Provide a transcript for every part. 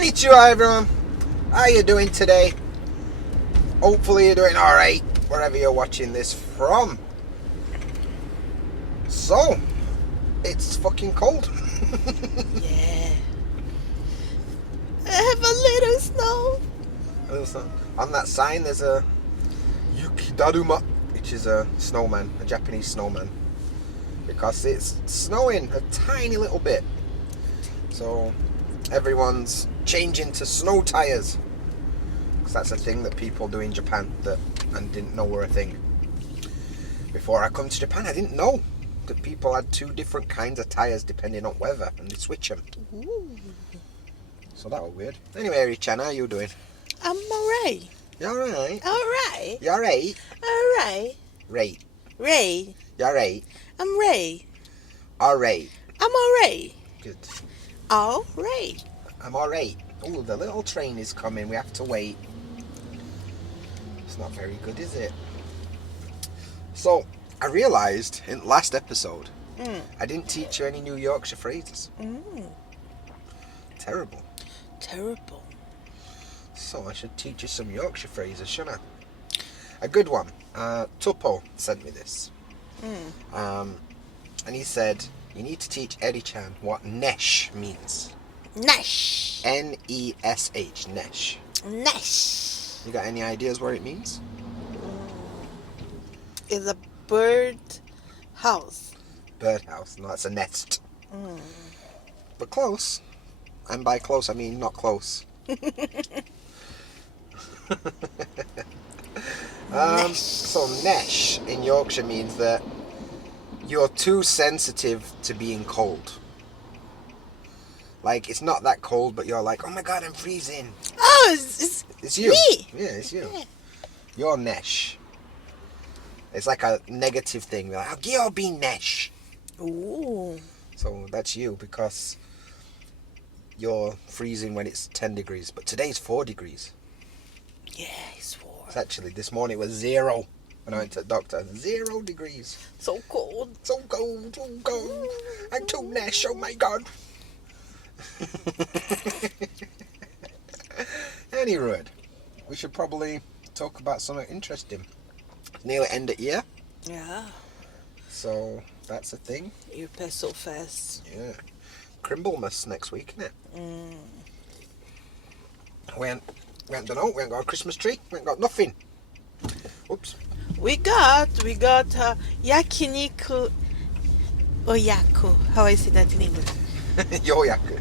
Konnichiwa, everyone. How are you doing today? Hopefully you're doing alright, wherever you're watching this from. So, it's fucking cold. Yeah. I have a little snow. A little snow. On that sign there's a Yukidaruma, which is a snowman, a Japanese snowman. Because it's snowing a tiny little bit. So, everyone's changing to snow tires. Because that's a thing that people do in Japan and didn't know were a thing. Before I come to Japan, I didn't know that people had two different kinds of tires depending on weather, and they switch them. Ooh. So that was weird. Anyway, Richan, how are you doing? I'm alright. You alright? Alright. You alright? Alright. Right. Ray. You alright? I'm Ray. Alright. I'm alright. Good. Alright. I'm alright. Oh, the little train is coming. We have to wait. It's not very good, is it? So, I realised in last episode, I didn't teach you any New Yorkshire phrases. Terrible. Terrible. So I should teach you some Yorkshire phrases, shouldn't I? A good one. Tuppo sent me this. And he said, you need to teach Eddie-chan what nesh means. Nesh. N-E-S-H, nesh. Nesh. You got any ideas what it means? Is a bird house. Birdhouse. No, it's a nest. But close. And by close, I mean not close. So nesh in Yorkshire means that you're too sensitive to being cold. Like, it's not that cold, but you're like, oh my god, I'm freezing. Oh, it's you. Me. Yeah, it's you. Yeah. You're nesh. It's like a negative thing. They're like, you're being nesh. Ooh. So that's you, because you're freezing when it's 10 degrees. But today's 4 degrees. Yeah, it's 4. It's actually, this morning it was 0 when I went to the doctor. 0 degrees. So cold. So cold, so cold. I'm too nesh, oh my god. Anyway, we should probably talk about something interesting. It's nearly end of year. Yeah. So, that's a thing. You pass so fast. Yeah. Crimblemas next week, isn't it? We ain't got a Christmas tree. We ain't got nothing. Oops. We got yakiniku oyaku. How I say that in English? Yoyaku.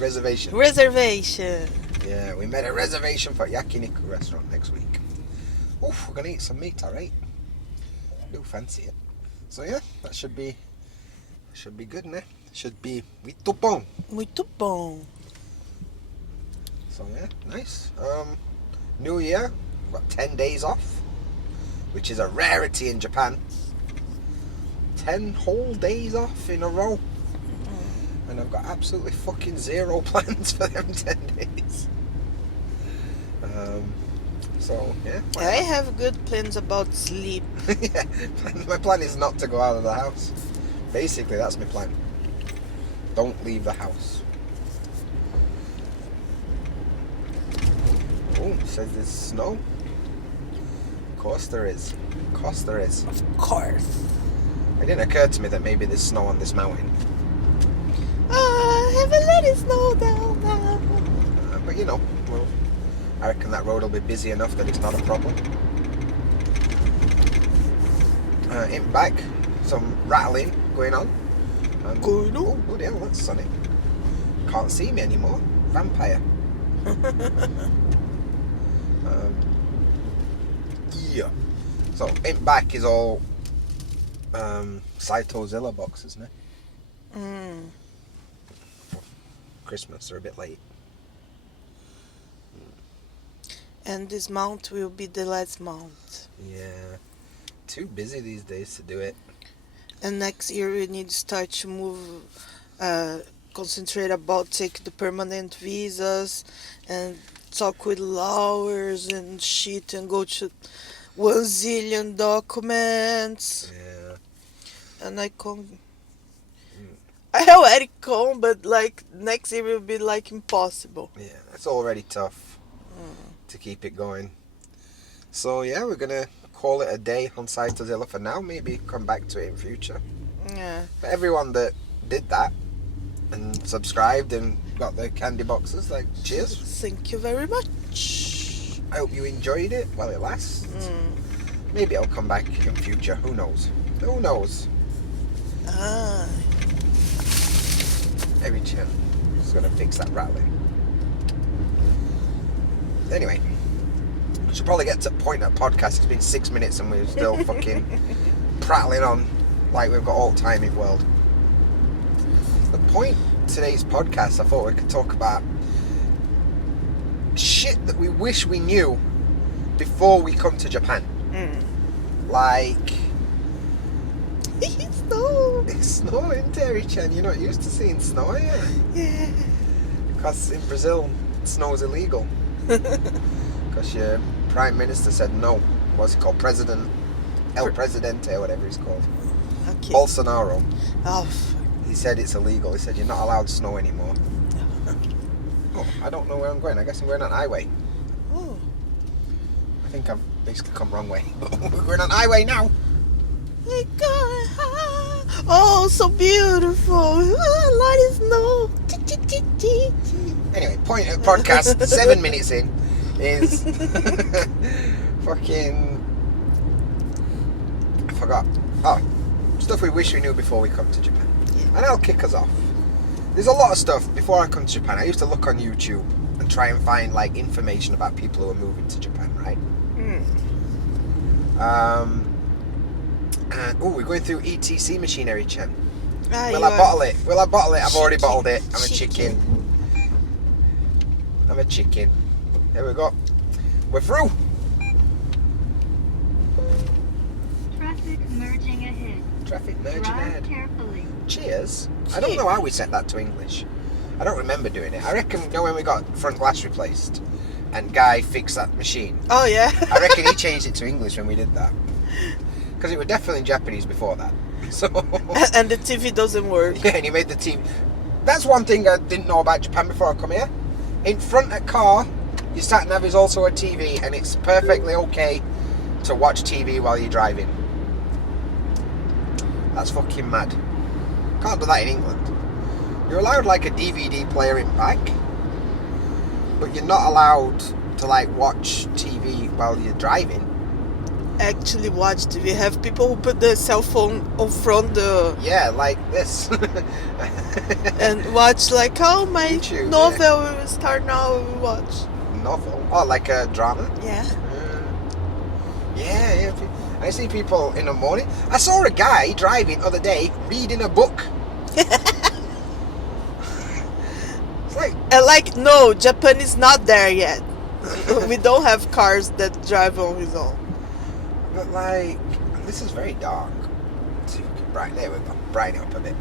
Reservation. Reservation. Yeah, we made a reservation for Yakiniku restaurant next week. Oof, we're gonna eat some meat, alright? Do fancy it. So yeah, that should be good, né? Should be muito bom. Muito bom. So yeah, nice. New Year, got 10 days off, which is a rarity in Japan. 10 whole days off in a row. And I've got absolutely fucking zero plans for them 10 days. So, yeah. I have good plans about sleep. Yeah, my plan is not to go out of the house. Basically, that's my plan. Don't leave the house. Oh, says there's snow. Of course there is. Of course there is. Of course. It didn't occur to me that maybe there's snow on this mountain. Haven't let it snow down now. But you know, well, I reckon that road will be busy enough that it's not a problem. In back, some rattling going on. Oh, bloody hell, that's sunny. Can't see me anymore. Vampire. Yeah. So, in back is all Saitozilla boxes, isn't it? Christmas, they're a bit late. And this month will be the last month. Yeah. Too busy these days to do it. And next year we need to start to move, concentrate about take the permanent visas and talk with lawyers and shit and go to 1 zillion documents. Yeah. And I I already come, but like next year will be like impossible. Yeah, it's already tough to keep it going. So yeah, we're gonna call it a day on Cytozilla for now. Maybe come back to it in future. Yeah. For everyone that did that and subscribed and got their candy boxes, like cheers. Thank you very much. I hope you enjoyed it while it lasts. Maybe it'll come back in future. Who knows? Who knows? Every chin. Just gonna fix that rattling. Anyway, I should probably get to the point of the podcast. It's been 6 minutes and we're still fucking prattling on like we've got all the time in the world. The point of today's podcast, I thought we could talk about shit that we wish we knew before we come to Japan. Like, Snow. it's snowing, Terry-chan. You're not used to seeing snow, are you? Yeah. Because in Brazil, snow's illegal. Because your Prime Minister said no. What's it called? El Presidente, or whatever he's called. Okay. Bolsonaro. Oh, He said it's illegal. He said you're not allowed snow anymore. Oh, I don't know where I'm going. I guess I'm going on highway. oh. I think I've basically come wrong way. But we're going on highway now. We going high. Oh, so beautiful. Lot of snow. Anyway, point of the podcast, 7 minutes in, is fucking... I forgot. Oh, stuff we wish we knew before we come to Japan. And I'll kick us off. There's a lot of stuff before I come to Japan. I used to look on YouTube and try and find like information about people who are moving to Japan, right? And we're going through ETC machinery, Chen. Will I bottle it? Will I bottle it? I've already bottled it. I'm a chicken. I'm a chicken. There we go. We're through. Traffic merging ahead. Traffic merging ahead. Drive carefully. Cheers. I don't know how we set that to English. I don't remember doing it. I reckon, you know, when we got front glass replaced and Guy fixed that machine. Oh, yeah. I reckon he changed it to English when we did that. Because it was definitely in Japanese before that. So And the TV doesn't work. yeah, and he made the TV. That's one thing I didn't know about Japan before I come here. In front of car, your sat nav is also a TV, and it's perfectly okay to watch TV while you're driving. That's fucking mad. Can't do that in England. You're allowed like a DVD player in back, but you're not allowed to like watch TV while you're driving. Actually watch TV. Have people who put the cell phone on front the Yeah, like this. and watch like, oh, my YouTube, novel will start now. We watch. Novel? Oh, like a drama? Yeah. Yeah. I see people in the morning. I saw a guy driving the other day reading a book. It's like, No, Japan is not there yet. We don't have cars that drive on his own. but like, this is very dark. Let's see if we can brighten. There we go. Brighten it up a bit.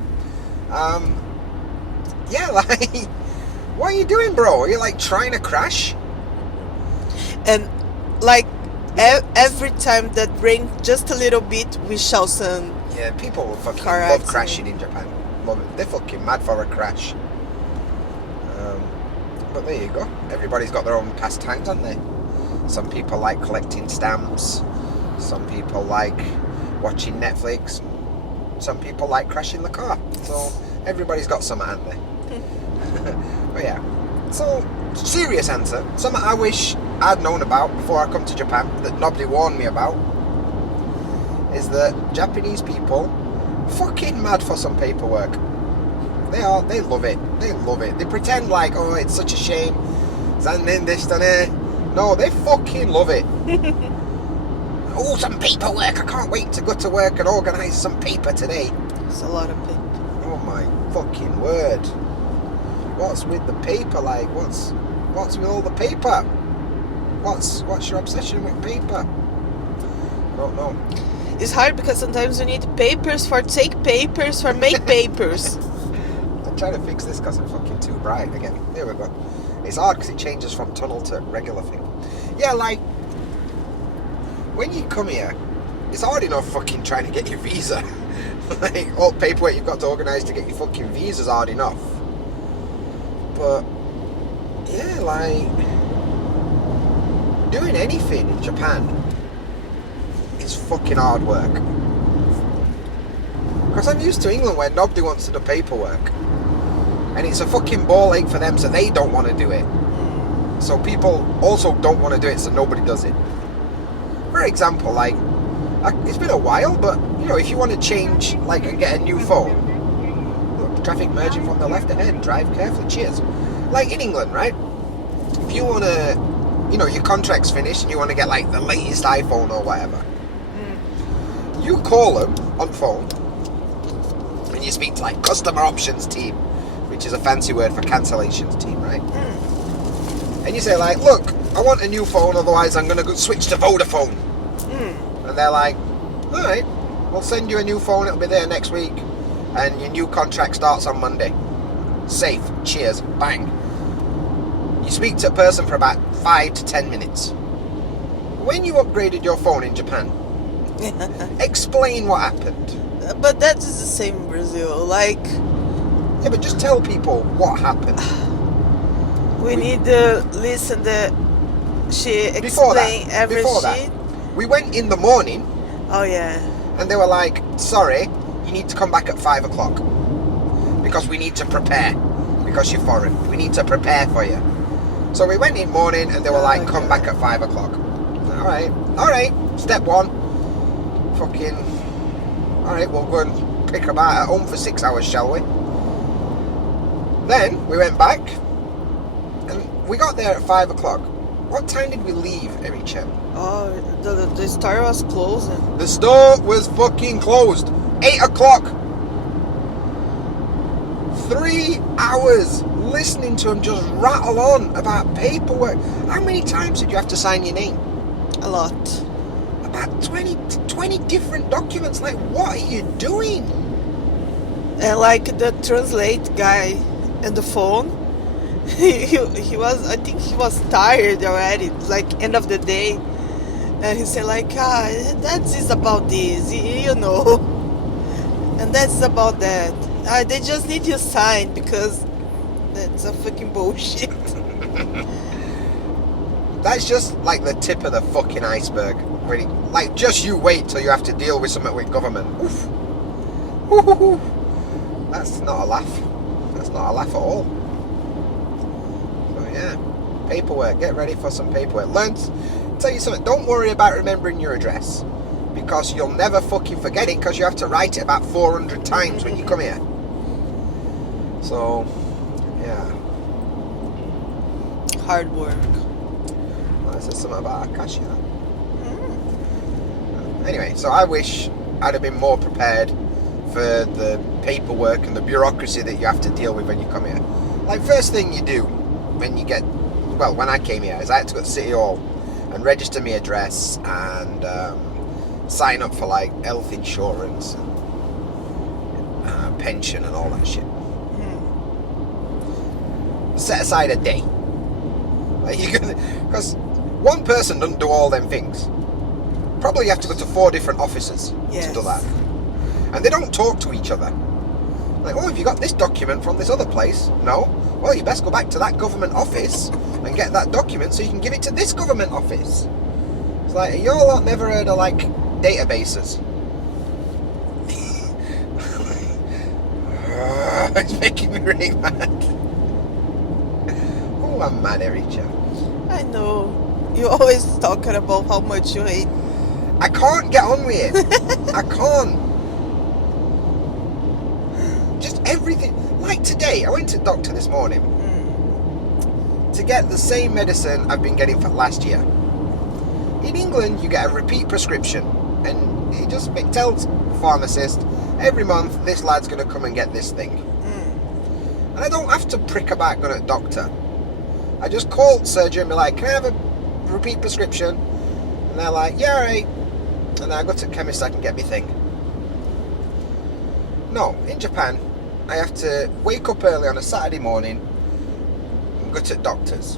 Yeah, like, what are you doing, bro? Are you like trying to crash? And like every time that rain just a little bit, we shall some. Yeah, people will fucking Car love accident. crashing in Japan. Love it. They're fucking mad for a crash. But there you go. Everybody's got their own pastimes, haven't they? Some people like collecting stamps. Some people like watching Netflix. Some people like crashing the car. So everybody's got some, haven't they? But yeah. So, serious answer. Something I wish I'd known about before I come to Japan that nobody warned me about is that Japanese people are fucking mad for some paperwork. They are. They love it. They love it. They pretend like, oh, it's such a shame. No, they fucking love it. Oh, some paperwork. I can't wait to go to work and organise some paper today. It's a lot of paper. Oh my fucking word. What's with the paper like? What's with all the paper? What's your obsession with paper? I don't know. It's hard because sometimes you need papers for take papers for make papers. I'm trying to fix this because I'm fucking too bright again. There we go. It's hard because it changes from tunnel to regular thing. Yeah, like, when you come here, it's hard enough fucking trying to get your visa Like, all the paperwork you've got to organise to get your fucking visa's hard enough. But, yeah, like, doing anything in Japan is fucking hard work. Because I'm used to England where nobody wants to do paperwork. And it's a fucking ball ache for them, so they don't want to do it. So people also don't want to do it, so nobody does it. For example, like, it's been a while, but, you know, if you want to change, like, and get a new phone, look, traffic merging from the left ahead, drive carefully, cheers. Like, in England, right? If you want to, you know, your contract's finished and you want to get, like, the latest iPhone or whatever, you call them on phone, and you speak to, like, customer options team, which is a fancy word for cancellations team, right? And you say, like, look, I want a new phone, otherwise I'm going to go switch to Vodafone. And they're like, alright, we'll send you a new phone, it'll be there next week, and your new contract starts on Monday. Safe, cheers, bang. You speak to a person for about 5 to 10 minutes. When you upgraded your phone in Japan, explain what happened. But that is the same in Brazil. Like, Yeah, but just tell people what happened. we need to listen that she explained everything. Before that, we went in the morning, Oh yeah. and they were like, sorry, you need to come back at 5 o'clock. Because we need to prepare. Because you're foreign. We need to prepare for you. So we went in morning, and they were like, come back at 5 o'clock. Alright, step one. Fucking, alright, we'll go and pick about at home for 6 hours, shall we? Then, we went back, and we got there at 5 o'clock. What time did we leave, Erichem? Oh, the store was closing. The store was fucking closed. 8 o'clock. 3 hours listening to him just rattle on about paperwork. How many times did you have to sign your name? A lot. About 20 different documents. Like, what are you doing? And like the translate guy on the phone, he was, I think he was tired already, like end of the day. And he said like, that is about this, you know. And that's about that. They just need you sign because that's a fucking bullshit. That's just like the tip of the fucking iceberg. Really. Like, just you wait till you have to deal with something with government. Oof. Ooh. That's not a laugh. That's not a laugh at all. So yeah, paperwork. Get ready for some paperwork. Tell you something. Don't worry about remembering your address, because you'll never fucking forget it, because you have to write it about 400 times when you come here. So, yeah. Hard work. Well, this is something about Akasha. Anyway, so I wish I'd have been more prepared for the paperwork and the bureaucracy that you have to deal with when you come here. Like, first thing you do when you get, well, when I came here, is I had to go to City Hall and register my address and sign up for, like, health insurance and pension and all that shit. Set aside a day. Like, you're gonna, because one person doesn't do all them things. Probably you have to go to 4 different offices to do that. And they don't talk to each other. Like, oh, have you got this document from this other place? No? Well, you best go back to that government office and get that document so you can give it to this government office. It's like, you all never heard of, like, databases. It's making me really mad. Oh, I'm mad every chat. I know. You always talking about how much you hate. I can't get on with it. I can't. Just everything. Like today, I went to the doctor this morning to get the same medicine I've been getting for last year. In England, you get a repeat prescription, and it just tells the pharmacist every month this lad's going to come and get this thing. And I don't have to prick about going to the doctor. I just call the surgery and be like, can I have a repeat prescription? And they're like, yeah, alright. And then I go to the chemist, I can get my thing. No, in Japan, I have to wake up early on a Saturday morning and go to the doctor's.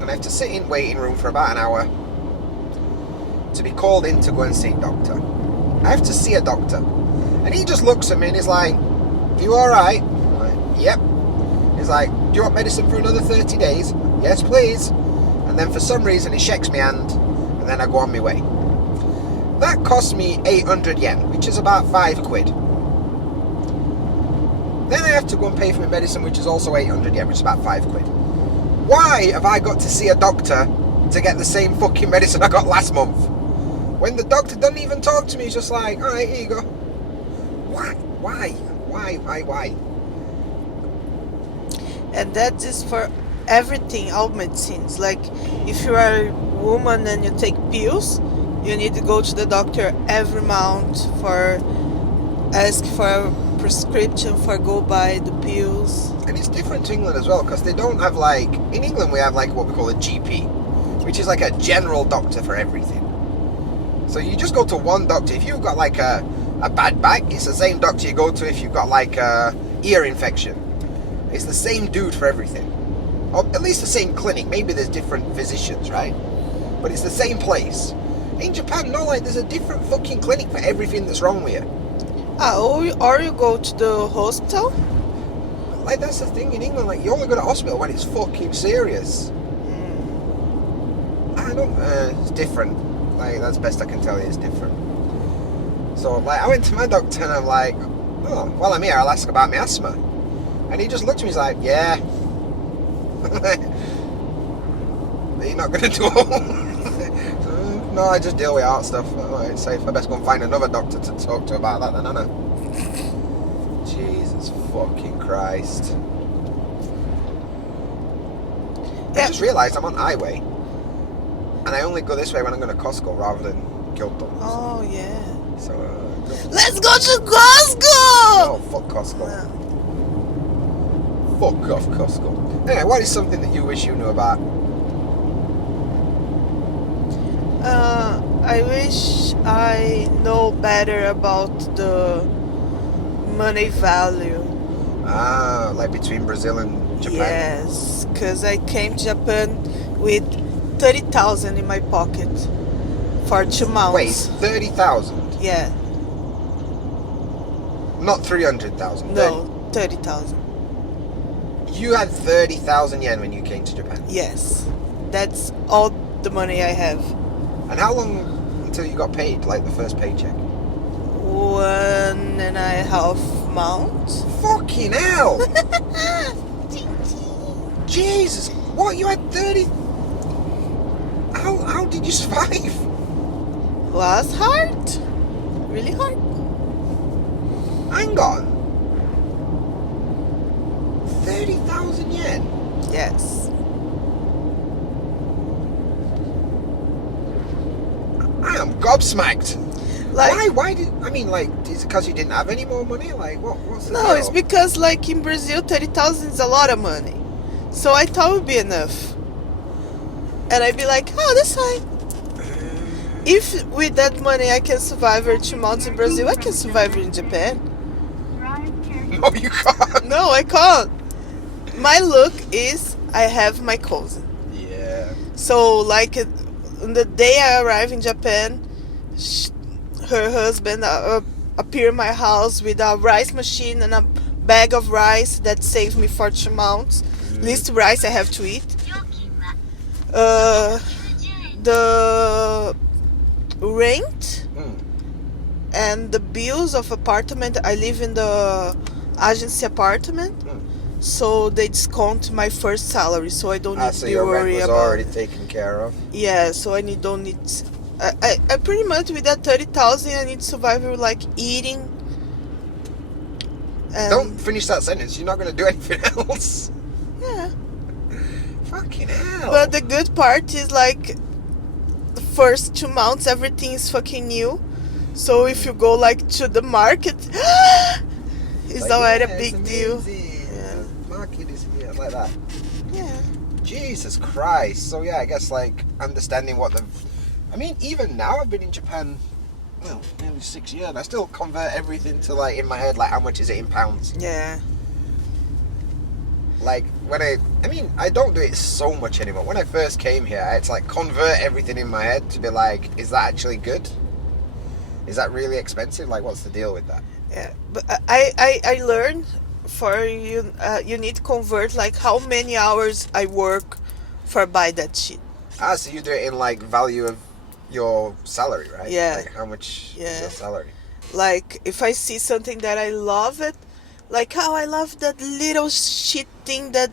And I have to sit in waiting room for about an hour to be called in to go and see a doctor. I have to see a doctor. And he just looks at me and he's like, you alright? I'm like, yep. He's like, do you want medicine for another 30 days? Yes, please. And then for some reason he shakes my hand and then I go on my way. That cost me 800 yen, which is about £5. Then I have to go and pay for my medicine, which is also 800 yen, which is about £5. Why have I got to see a doctor to get the same fucking medicine I got last month? When the doctor doesn't even talk to me, he's just like, alright, here you go. Why? And that is for everything, all medicines. Like, if you are a woman and you take pills, you need to go to the doctor every month for ask for a prescription for go buy the pills. And it's different to England as well, because they don't have like, in England we have like what we call a GP, which is like a general doctor for everything. So you just go to one doctor. If you've got like a bad back, it's the same doctor you go to if you've got like a ear infection. It's the same dude for everything. Or at least the same clinic. Maybe there's different physicians, right? But it's the same place. In Japan, no, like there's a different fucking clinic for everything that's wrong with you. Or you go to the hospital. Like that's the thing in England, like you only go to hospital when it's fucking serious. I don't, it's different. Like that's best I can tell you, it's different. So like I went to my doctor and I'm like, oh, while I'm here I'll ask about my asthma. And he just looked at me, he's like, yeah. Are you not going to do all? No, I just deal with art stuff. Alright, safe. I best go and find another doctor to talk to about that then, Anna. Jesus fucking Christ. I just realised I'm on highway. And I only go this way when I'm going to Costco rather than Kyoto. Oh, yeah. So, let's go to Costco! Oh, fuck Costco. Fuck off Costco. Anyway, what is something that you wish you knew about? I wish I know better about the money value. Ah, like between Brazil and Japan? Yes, because I came to Japan with 30,000 in my pocket for 2 months. Wait, 30,000? Yeah. Not 300,000? No, 30,000. You had 30,000 yen when you came to Japan? Yes. That's all the money I have. And how long until you got paid, like the first paycheck? 1.5 months. Fucking hell! Jesus! What, you had 30... How did you survive? Was hard. Really hard. Hang on. 30,000 yen? Yes. I am gobsmacked. Like, Why did... I mean, like, is it because you didn't have any more money? Like, what's the no, deal? it's because like in Brazil 30,000 is a lot of money. So I thought it would be enough. And I'd be like, oh, that's fine. If with that money I can survive for 2 months in Brazil, I can survive in Japan. No, you can't. No, I can't. My luck is I have my cousin. Yeah. So like on the day I arrive in Japan, her husband appeared in my house with a rice machine and a bag of rice that saved me for 2 months. Least rice I have to eat. The rent and the bills of apartment. I live in the agency apartment, so they discount my first salary, so I don't need to be worried about. Already taken care of. Yeah, so I don't need. I pretty much with that 30,000, I need to survive with like eating. Don't finish that sentence. You're not going to do anything else. Yeah. Fucking hell. But the good part is like the first 2 months everything is fucking new. So if you go like to the market, it's like, already yeah, a big it's deal. Yeah. The market is like that. Yeah. Jesus Christ. So yeah, I guess like understanding what the... I mean, even now I've been in Japan, well, nearly 6 years, and I still convert everything to like in my head, like how much is it in pounds? Yeah. Like when I mean, I don't do it so much anymore. When I first came here, I had to like convert everything in my head to be like, is that actually good? Is that really expensive? Like, what's the deal with that? Yeah, but I learned for you you need to convert like how many hours I work for buy that shit. Ah, so you do it in like value of your salary, right? Yeah. Like how much is Yeah. your salary? Like if I see something that I love it, like how I love that little shit thing that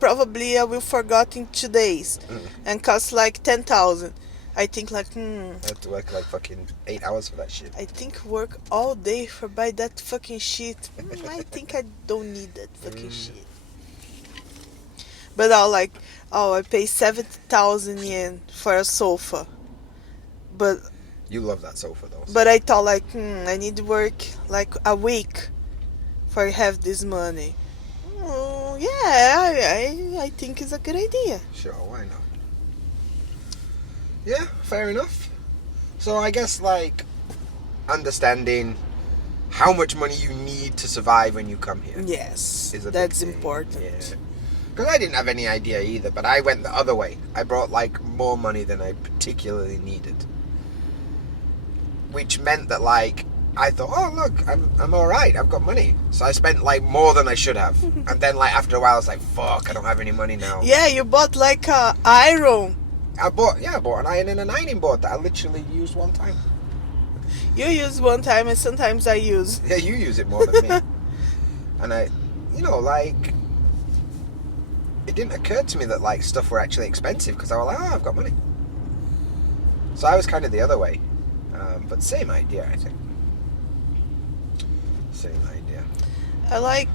probably I will forgot in 2 days and costs like 10,000. I think like I have to work like fucking 8 hours for that shit. I think work all day for buy that fucking shit. I think I don't need that fucking shit. But I'll like, I pay 70,000 yen for a sofa. But You love that sofa though. So. but I thought like, I need to work like a week for have this money. Oh, yeah, I think it's a good idea. Sure, why not? Yeah, fair enough. So I guess like understanding how much money you need to survive when you come here. Yes, is a big that's thing. important. Yeah. Because I didn't have any idea either, but I went the other way. I brought like more money than I particularly needed. Which meant that like I thought, oh look, I'm alright, I've got money. So I spent like more than I should have. And then like after a while I was like, fuck, I don't have any money now. Yeah, you bought like a iron. I bought an iron and an ironing board that I literally used one time. You use one time and sometimes I use. Yeah, you use it more than me. And I, like, it didn't occur to me that like stuff were actually expensive because I was like, oh, I've got money. So I was kind of the other way. But same idea, I think. Same idea. I like,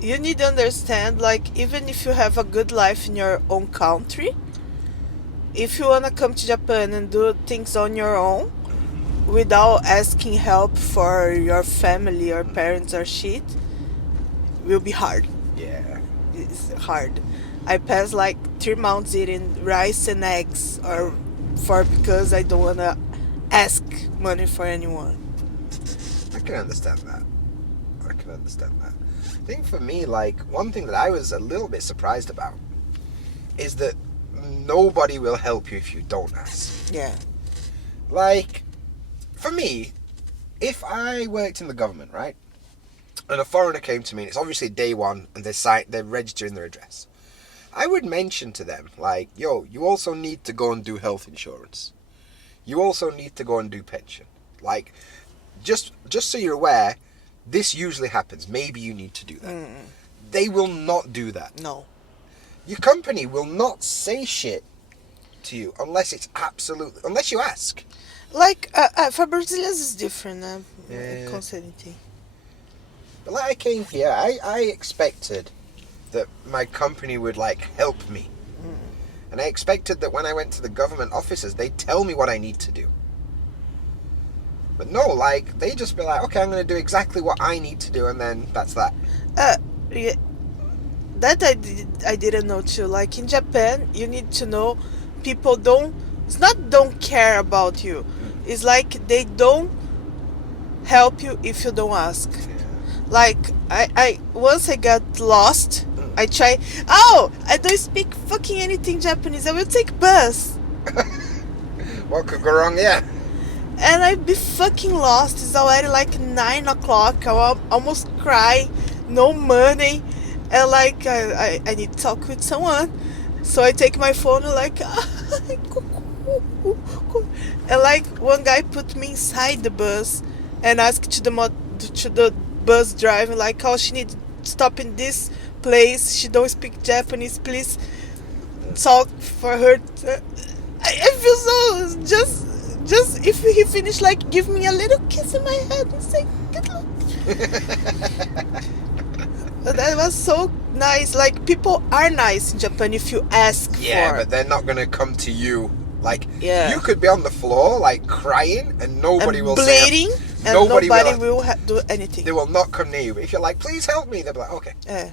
you need to understand, like, even if you have a good life in your own country, if you want to come to Japan and do things on your own, without asking help for your family or parents or shit, will be hard. Yeah. It's hard. I passed like 3 months eating rice and eggs because I don't want to ask money for anyone. I can understand that. I think for me, like, one thing that I was a little bit surprised about is that nobody will help you if you don't ask. Yeah. Like, for me, if I worked in the government, right, and a foreigner came to me, and it's obviously day one, and they're registering their address, I would mention to them, like, yo, you also need to go and do health insurance. You also need to go and do pension. Like, just so you're aware, this usually happens. Maybe you need to do that. They will not do that. No. Your company will not say shit to you unless you ask. Like, for Brazilians it's different. Yeah. Constantly. But like I came here, I expected that my company would like help me. And I expected that when I went to the government offices, they'd tell me what I need to do. But no, like, they just be like, okay, I'm going to do exactly what I need to do, and then that's that. Yeah, that I didn't know too. Like in Japan, you need to know people don't care about you. It's like they don't help you if you don't ask. Yeah. Like I once I got lost, I try. Oh, I don't speak fucking anything Japanese. I will take bus. What could go wrong? Yeah. And I'd be fucking lost. It's already like 9 o'clock. I almost cry. No money. And like, I need to talk with someone. So I take my phone and like, and like one guy put me inside the bus and asked to the bus driver like, oh, she need to stop in this place. She don't speak Japanese. Please talk for her. I feel so just if he finished, like, give me a little kiss in my head and say good luck. That was so nice. Like, people are nice in Japan if you ask for. Yeah, but they're not going to come to you. Like, Yeah. you could be on the floor, like, crying, and nobody will bleeding, say... and nobody will do anything. They will not come near you. But if you're like, please help me, they'll be like, okay. Yeah.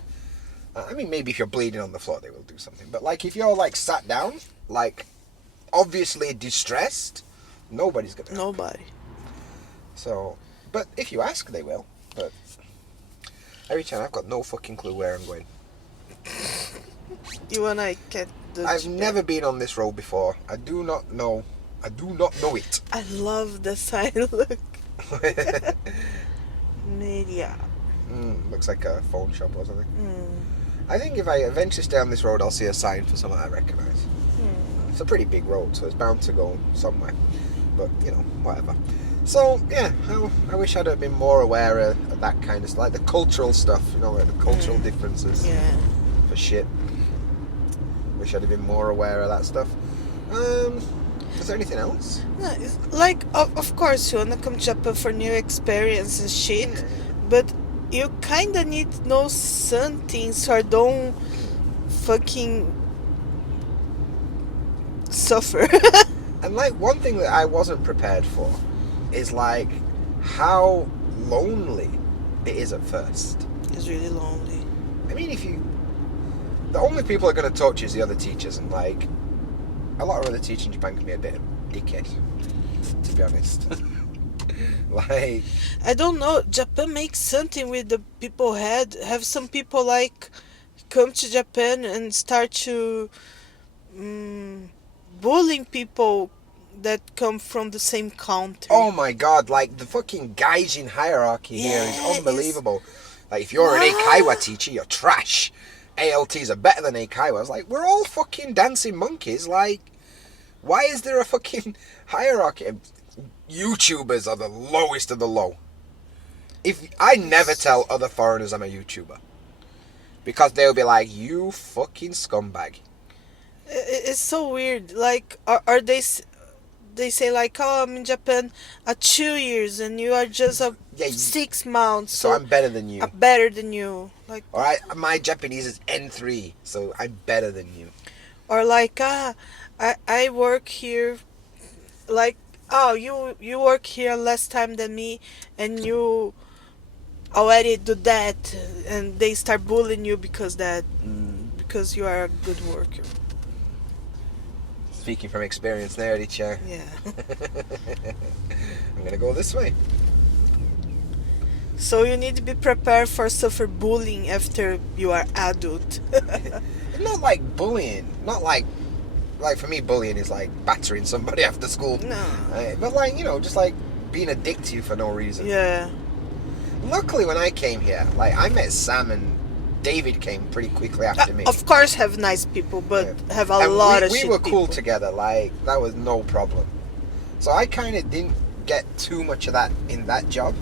I mean, maybe if you're bleeding on the floor, they will do something. But, like, if you're, like, sat down, like, obviously distressed, nobody's going to help. Nobody. So, but if you ask, they will. But every time, I've got no fucking clue where I'm going. You wanna get the I've Japan. never been on this road before. I do not know it. I love the sign. Look. Media. Looks like a phone shop or something. Mm. I think if I eventually stay on this road, I'll see a sign for something I recognise. It's a pretty big road, so it's bound to go somewhere. But, you know, whatever. So, yeah, I wish I'd have been more aware of that kind of stuff. Like the cultural stuff, you know, like the cultural differences. Yeah. For shit. Wish I'd have been more aware of that stuff. Is there anything else? No, it's like, of course, you wanna come to Japan for new experience and shit, but you kinda need to know something so I don't fucking suffer. And like one thing that I wasn't prepared for is like how lonely it is at first. It's really lonely. I mean, the only people that are going to talk to you is the other teachers, and like a lot of other teachers in Japan can be a bit of dickhead, to be honest. Like, I don't know. Japan makes something with the people have some people like come to Japan and start to bullying people that come from the same country. oh my god, like the fucking gaijin hierarchy here Yeah, is unbelievable. Like if you're an Eikaiwa teacher, you're trash. ALTs are better than Eikaiwas. Like, we're all fucking dancing monkeys. Like, why is there a fucking hierarchy? YouTubers are the lowest of the low. I never tell other foreigners I'm a YouTuber, because they'll be like, you fucking scumbag. It's so weird. Like, are they say like, oh, I'm in Japan 2 years and you are just 6 months. So I'm better than you. I'm better than you. Like, Alright, my Japanese is N3, so I'm better than you. or like, I work here. Like, oh, you work here less time than me, and you already do that, and they start bullying you because because you are a good worker. Speaking from experience there, teacher. Yeah. I'm gonna go this way. So you need to be prepared for suffer bullying after you are adult. Not like bullying. Not like for me, bullying is like battering somebody after school. No. But like, you know, just like being a dick to you for no reason. Yeah. Luckily, when I came here, like I met Sam and David came pretty quickly after me. Of course, have nice people, but have a And lot of we shit were cool people. together. Like that was no problem. So I kind of didn't get too much of that in that job.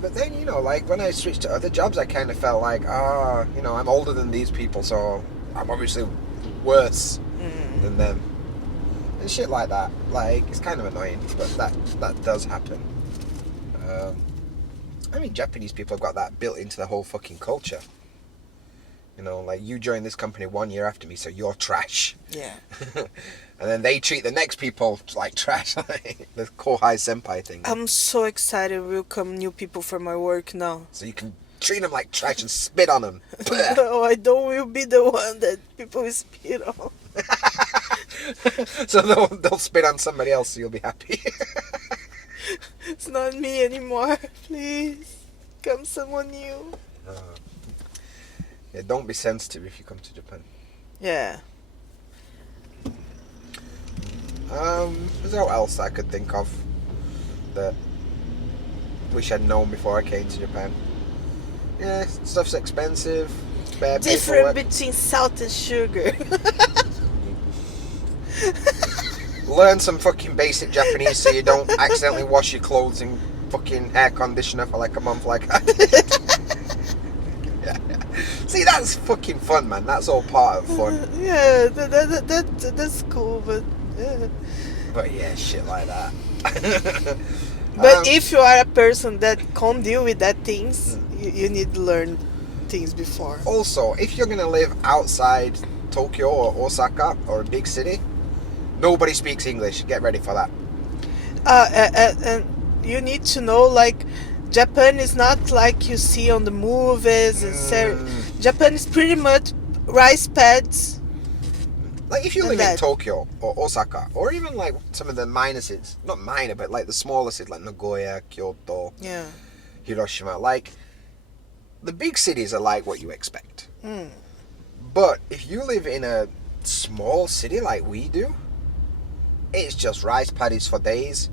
But then, you know, like when I switched to other jobs, I kind of felt like, you know, I'm older than these people, so I'm obviously worse than them. And shit like that. Like, it's kind of annoying, but that does happen. I mean, Japanese people have got that built into the whole fucking culture. You know, like, you joined this company 1 year after me, so you're trash. Yeah. And then they treat the next people like trash, like the Kohai Senpai thing. I'm so excited will come new people for my work now. So you can treat them like trash and spit on them. No, I don't will be the one that people will spit on. So they'll spit on somebody else, so you'll be happy. It's not me anymore. Please, come someone new. Yeah, don't be sensitive if you come to Japan. Yeah. Is there what else I could think of that wish I'd known before I came to Japan? Yeah, stuff's expensive. Bad Different paperwork. between salt and sugar. Learn some fucking basic Japanese so you don't accidentally wash your clothes in fucking air conditioner for like a month like that. Yeah. See, that's fucking fun, man. That's all part of fun. Yeah, that's cool, but... But yeah, shit like that. But if you are a person that can't deal with that things, you need to learn things before. Also, if you're going to live outside Tokyo or Osaka or a big city, nobody speaks English. Get ready for that. And you need to know, like, Japan is not like you see on the movies. Japan is pretty much rice pads. Like, if you live in that. Tokyo or Osaka, or even like some of the minor cities, not minor, but like the smaller cities like Nagoya, Kyoto, Yeah. Hiroshima, like, the big cities are like what you expect. But if you live in a small city like we do, it's just rice paddies for days.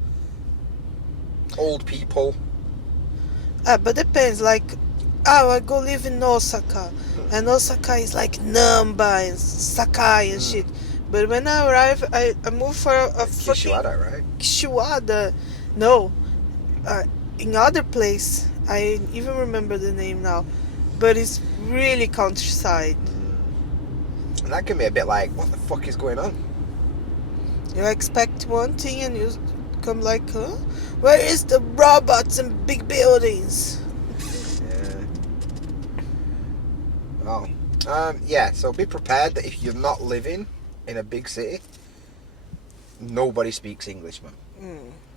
old people. But depends. Like, I go live in Osaka, and Osaka is like Namba and Sakai and shit. But when I arrive, I move for a fucking Kishiwada, right? Kishiwada. No, in other place. I even remember the name now, but it's really countryside. And that can be a bit like, what the fuck is going on? You expect one thing and you come like, huh? Where is the robots and big buildings? Yeah. Oh. Yeah, so be prepared that if you're not living in a big city, nobody speaks English, man.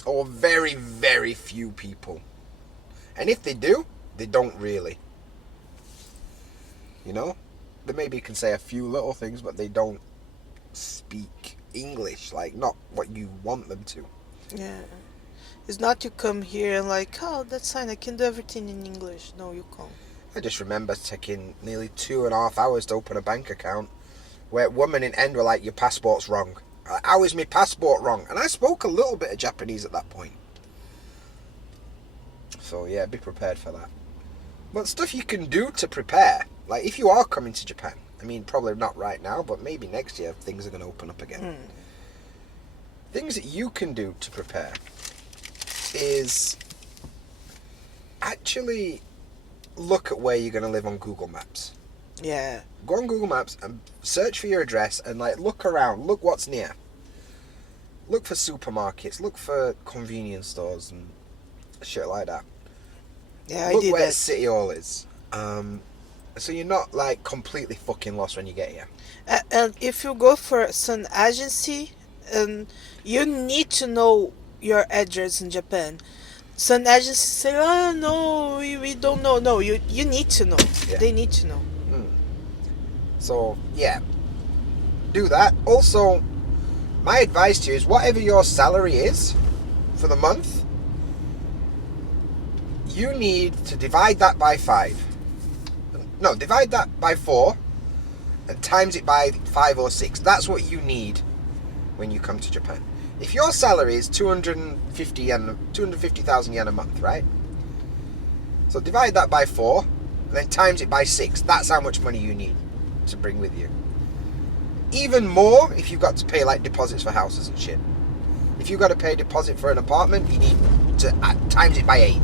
Or very, very few people. And if they do, they don't really. You know? They maybe can say a few little things, but they don't speak English, like not what you want them to. Yeah. It's not you come here and like, oh, that's fine, I can do everything in English. No, you can't. I just remember taking nearly 2.5 hours to open a bank account, where women in end were like, your passport's wrong. How is my passport wrong? And I spoke a little bit of Japanese at that point. So yeah, be prepared for that. But stuff you can do to prepare, like if you are coming to Japan, I mean probably not right now, but maybe next year things are going to open up again. Things that you can do to prepare is actually look at where you're going to live on Google Maps. Yeah. Go on Google Maps and search for your address and like look around, look what's near. Look for supermarkets, look for convenience stores and shit like that. Yeah, Look I did where that. City Hall is. So you're not like completely fucking lost when you get here. And if you go for some agency, you need to know your address in Japan. Some agencies say, oh no, we don't know. No, you need to know. Yeah. They need to know. So yeah, do that. Also, my advice to you is whatever your salary is for the month, you need to divide that by 5. No, divide that by 4 and times it by 5 or 6. That's what you need when you come to Japan. If your salary is 250,000 yen a month, right? So divide that by 4 and then times it by 6. That's how much money you need to bring with you. Even more if you've got to pay like deposits for houses and shit. If you've got to pay a deposit for an apartment, you need to times it by 8.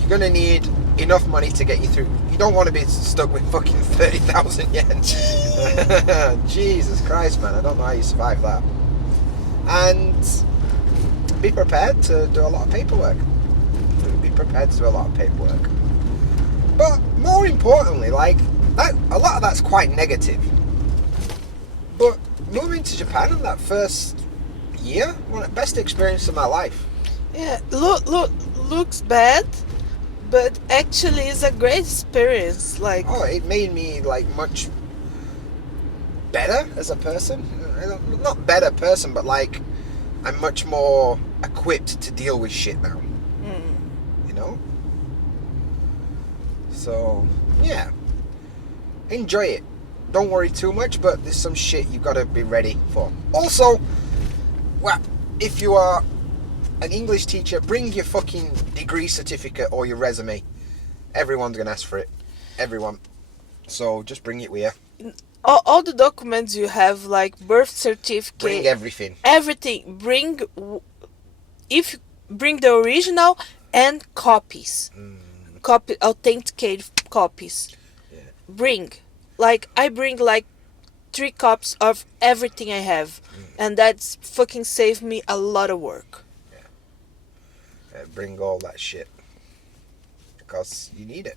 You're going to need enough money to get you through. You don't want to be stuck with fucking 30,000 yen. Jesus Christ, man. I don't know how you survive that. And be prepared to do a lot of paperwork. Be prepared to do a lot of paperwork. But more importantly, like, that, a lot of that's quite negative. But moving to Japan in that first year, one of the best experience of my life. Yeah, looks bad, but actually it's a great experience. Like, oh, it made me like much better as a person. Not better person, but like I'm much more equipped to deal with shit now. You know? So yeah, enjoy it. Don't worry too much, but there's some shit you've got to be ready for. Also, well, if you are an English teacher, bring your fucking degree certificate or your resume. Everyone's gonna ask for it. Everyone. So just bring it with you. all the documents you have, like birth certificate. Bring everything. Everything. Bring the original and copies. Authenticated copies. Yeah. Bring. Like, I bring like 3 copies of everything I have. And that's fucking saved me a lot of work. Bring all that shit. Because you need it.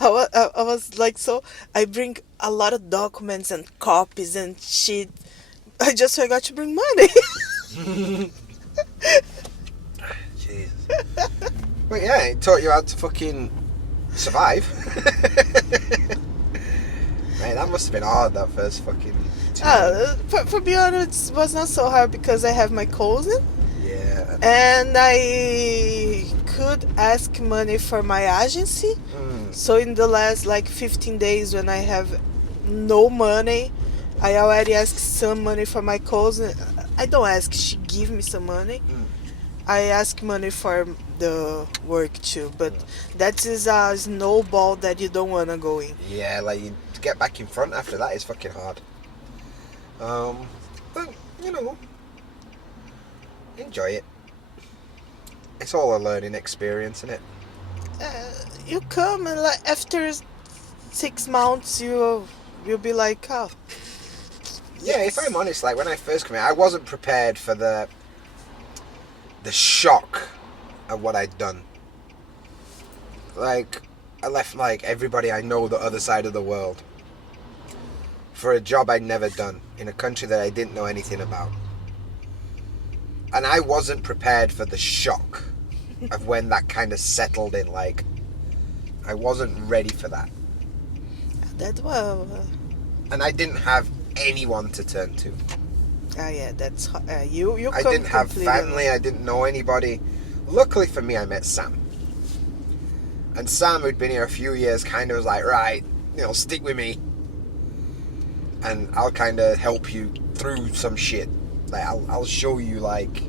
I was like, so I bring a lot of documents and copies and shit. I just forgot to bring money. Jesus. But yeah, it taught you how to fucking survive. Man, that must have been hard, that first fucking 2 months. For being honest, it was not so hard because I have my cousin. Yeah. And I could ask money for my agency. So in the last like 15 days when I have no money, I already asked some money for my cousin. I don't ask, she give me some money. I ask money for the work too, but that is a snowball that you don't wanna go in. Yeah, like to get back in front after that is fucking hard. But you know, enjoy it. It's all a learning experience, isn't it? You come and like after 6 months, you'll be like, oh. Yeah, if I'm honest, like when I first came here, I wasn't prepared for the shock of what I'd done. Like, I left like everybody I know the other side of the world for a job I'd never done in a country that I didn't know anything about. And I wasn't prepared for the shock of when that kind of settled in. Like, I wasn't ready for that. That was. And I didn't have anyone to turn to. Yeah, that's you. I didn't have family. I didn't know anybody. Luckily for me, I met Sam. And Sam, who'd been here a few years, kind of was like, right, you know, stick with me, and I'll kind of help you through some shit. Like, I'll show you, like,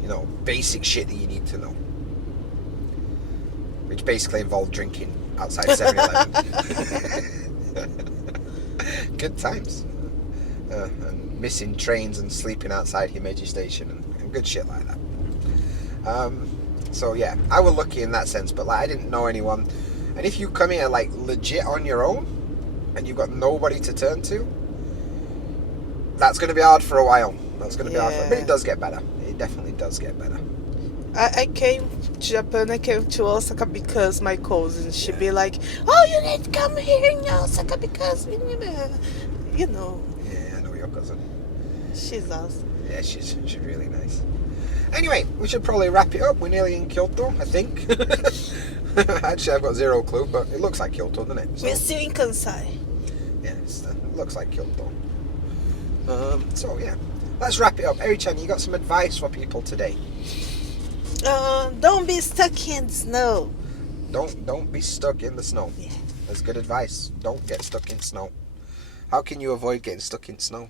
you know, basic shit that you need to know. Which basically involved drinking outside 7-Eleven. Good times. And missing trains and sleeping outside Himeji Station and good shit like that. So yeah, I was lucky in that sense, but like I didn't know anyone. And if you come here like legit on your own and you've got nobody to turn to, that's going to be hard for a while. That's going to be hard for, but it does get better. It definitely does get better. I came to Japan, I came to Osaka because my cousin, she'd be like, oh, you need to come here in Osaka because, you know. Yeah, I know your cousin. She's awesome. Yeah, she's really nice. Anyway, we should probably wrap it up. We're nearly in Kyoto, I think. Actually, I've got zero clue, but it looks like Kyoto, doesn't it? So, we're still in Kansai. yeah, it looks like Kyoto. So yeah, let's wrap it up. Eri-chan, you got some advice for people today? Don't be stuck in the snow. Don't be stuck in the snow. Yeah. That's good advice. Don't get stuck in snow. How can you avoid getting stuck in snow?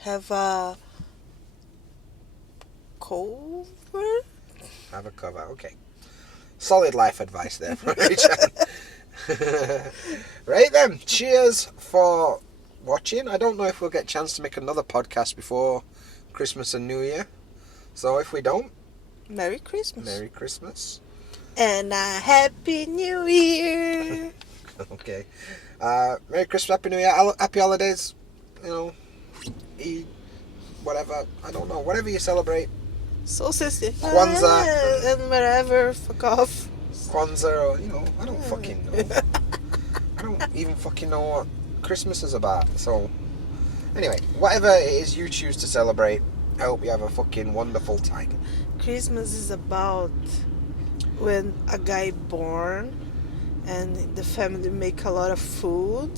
Have a cover? Have a cover, okay. Solid life advice there from Eri-chan. Right then, cheers for watching. I don't know if we'll get a chance to make another podcast before Christmas and New Year. So if we don't, Merry Christmas. Merry Christmas. And a Happy New Year. Okay. Merry Christmas, Happy New Year, Happy Holidays. You know, eat, whatever. I don't know. Whatever you celebrate. So sister. Kwanzaa. And whatever. Fuck off. Kwanzaa, or, you know, I don't fucking know. I don't even fucking know what Christmas is about. So, anyway, whatever it is you choose to celebrate, I hope you have a fucking wonderful time. Christmas is about when a guy born and the family make a lot of food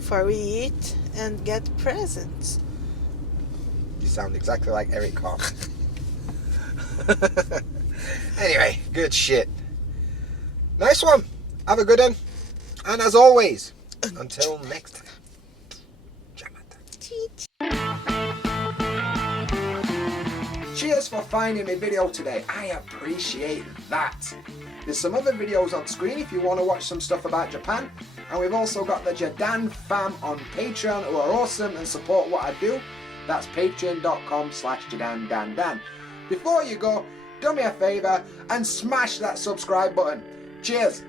for we eat and get presents. You sound exactly like Eric Carr. Anyway, good shit. Nice one. Have a good one. And as always, until next time. Cheers for finding my video today. I appreciate that. There's some other videos on screen if you want to watch some stuff about Japan. And we've also got the JaDanFam on Patreon who are awesome and support what I do. That's patreon.com/JaDanDanDan. Before you go, do me a favour and smash that subscribe button. Cheers.